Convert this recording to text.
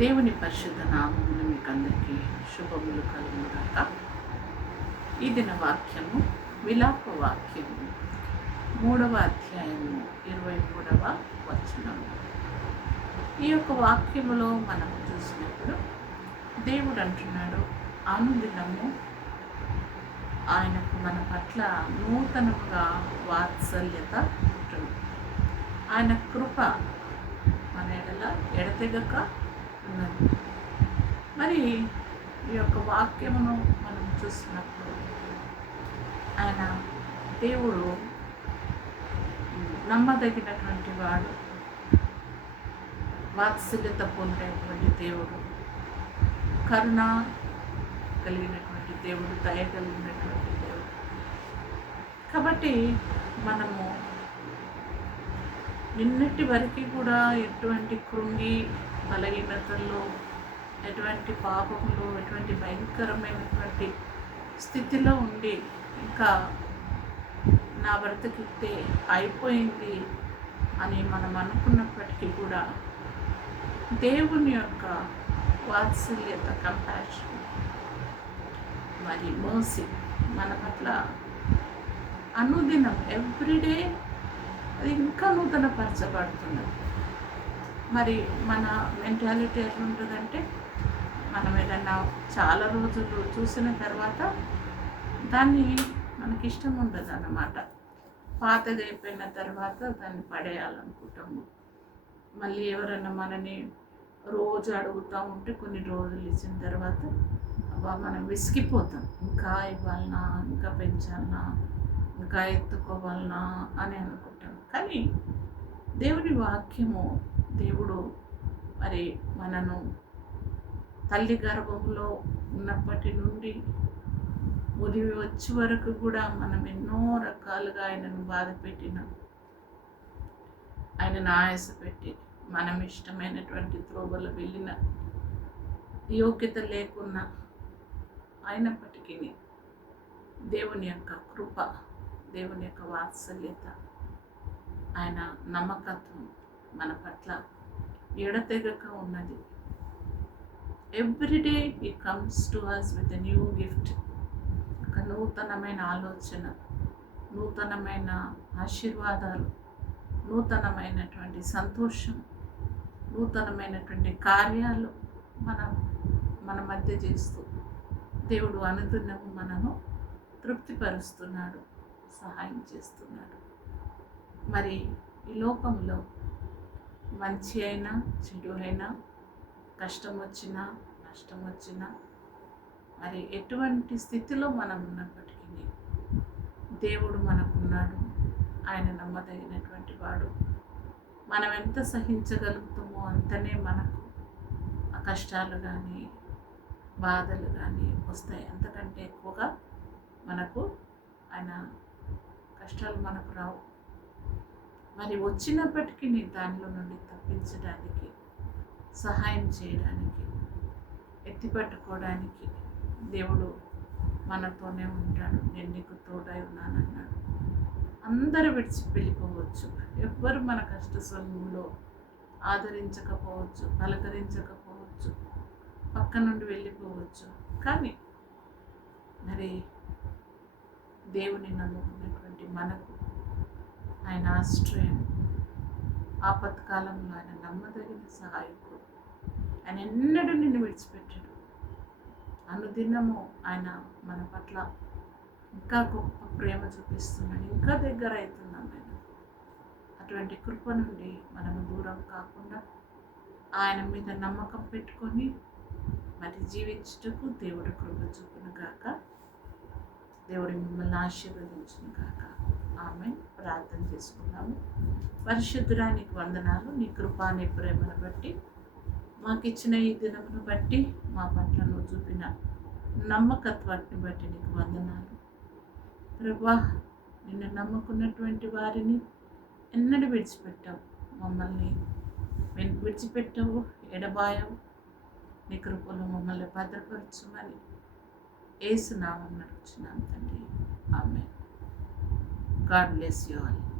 దేవుని పరిశుద్ధ నామములు మీకు అందరికీ శుభములు కలుగుగాక ఈ దిన వాక్యము విలాప వాక్యము మూడవ అధ్యాయము ఇరవై మూడవ వచనము. ఈ యొక్క వాక్యములో మనం చూసినప్పుడు దేవుడు అంటున్నాడు అనుదినము ఆయనకు మన పట్ల నూతనముగా వాత్సల్యత ఉంటుంది. ఆయన కృప మన ఎడల ఎడతెగక ఉన్నది మరి ఈ యొక్క వాక్యమును మనం చూసినప్పుడు ఆయన దేవుడు నమ్మదగినటువంటి వాడు వాత్సల్యత పొందేటువంటి దేవుడు కరుణ కలిగినటువంటి దేవుడు దయ కలిగినటువంటి దేవుడు. కాబట్టి మనము నిన్నటి వరకు కూడా ఎటువంటి కృంగి బలహీనతల్లో ఎటువంటి పాపములు ఎటువంటి భయంకరమైనటువంటి స్థితిలో ఉండి ఇంకా నా బ్రతికితే అయిపోయింది అని మనం అనుకున్నప్పటికీ కూడా దేవుని యొక్క వాత్సల్యత కంపాషన్ మరి మోసి మన పట్ల అనుదినం ఎవ్రీడే అది ఇంకా నూతనపరచబడుతున్నది. మరి మన మెంటాలిటీ ఎట్లుంటుందంటే మనం ఏదన్నా చాలా రోజులు చూసిన తర్వాత దాన్ని మనకి ఇష్టం ఉండదు అన్నమాట పాతది అయిపోయిన తర్వాత దాన్ని పడేయాలనుకుంటాము. మళ్ళీ ఎవరైనా మనని రోజు అడుగుతూ ఉంటే కొన్ని రోజులు ఇచ్చిన తర్వాత అబ్బా మనం విసిగిపోతాం. ఇంకా ఇవ్వాలనా ఇంకా పెంచాలనా ఇంకా ఎత్తుకోవాలనా అని అనుకుంటాం. కానీ దేవుని వాక్యము దేవుడు మరి మనను తల్లి గర్భంలో ఉన్నప్పటి నుండి ఉదివి వచ్చే వరకు కూడా మనం ఎన్నో రకాలుగా ఆయనను బాధ పెట్టిన ఆయనను ఆయాస పెట్టి మనం ఇష్టమైనటువంటి త్రోవలు వెళ్ళిన యోగ్యత లేకున్నా అయినప్పటికీ దేవుని యొక్క కృప దేవుని యొక్క వాత్సల్యత ఆయన నమ్మకత్వం మన పట్ల ఎడతెగక ఉన్నది. Everyday he comes to us with new gift ఒక నూతనమైన ఆలోచన నూతనమైన ఆశీర్వాదాలు నూతనమైనటువంటి సంతోషం నూతనమైనటువంటి కార్యాలు మనం మన మధ్య చేస్తూ దేవుడు అనుదినము మనను తృప్తిపరుస్తున్నాడు సహాయం చేస్తున్నాడు. మరి ఈ లోకంలో మంచి అయినా చెడు అయినా కష్టం వచ్చినా నష్టం వచ్చినా మరి ఎటువంటి స్థితిలో మనం ఉన్నప్పటికీ దేవుడు మనకున్నాడు. ఆయన నమ్మదగినటువంటి వాడు. మనం ఎంత సహించగలుగుతామో అంతనే మనకు ఆ కష్టాలు కానీ బాధలు కానీ వస్తాయి. అంతకంటే ఎక్కువగా మనకు ఆయన కష్టాలు మనకు రావు. మరి వచ్చినప్పటికీ దానిలో నుండి తప్పించడానికి సహాయం చేయడానికి ఎత్తిపట్టుకోవడానికి దేవుడు మనతోనే ఉంటాడు. నేను నీకు తోడై ఉన్నానన్నాడు. అందరూ విడిచి వెళ్ళిపోవచ్చు. ఎవ్వరు మన కష్ట సమయంలో ఆదరించకపోవచ్చు పలకరించకపోవచ్చు పక్క నుండి వెళ్ళిపోవచ్చు. కానీ మరి దేవుని నమ్ముకున్నటువంటి మనకు ఆయన ఆశ్రయం. ఆపత్కాలంలో ఆయన నమ్మదగిన సహాయకుడు. ఆయన ఎన్నడూ నిన్ను విడిచిపెట్టాడు. అనుదినము ఆయన మన పట్ల ఇంకా గొప్ప ప్రేమ చూపిస్తున్నాడు. ఇంకా దగ్గర అవుతున్నాం ఆయన. అటువంటి కృప నుండి మనము దూరం కాకుండా ఆయన మీద నమ్మకం పెట్టుకొని మరి జీవించుటకు దేవుడు కృప చూపును కాక దేవుడు మిమ్మల్ని ఆశీర్వదించును కాక ఆమె ప్రార్థన చేసుకున్నాము. పరిశుద్ధురానికి వందనాలు నీ కృపా నీ ప్రేమను బట్టి మాకు ఇచ్చిన ఈ దినమును బట్టి మా పట్ల నువ్వు చూపిన నమ్మకత్వాన్ని బట్టి నీకు వందనాలు. ప్రభా నిన్ను నమ్ముకున్నటువంటి వారిని ఎన్నడూ విడిచిపెట్టావు. మమ్మల్ని విడిచిపెట్టవు ఎడబాయవు. నీ కృపలో మమ్మల్ని భద్రపరచమని ఏసునామం నడుచున్నాను తండ్రి. ఆమె God bless you all.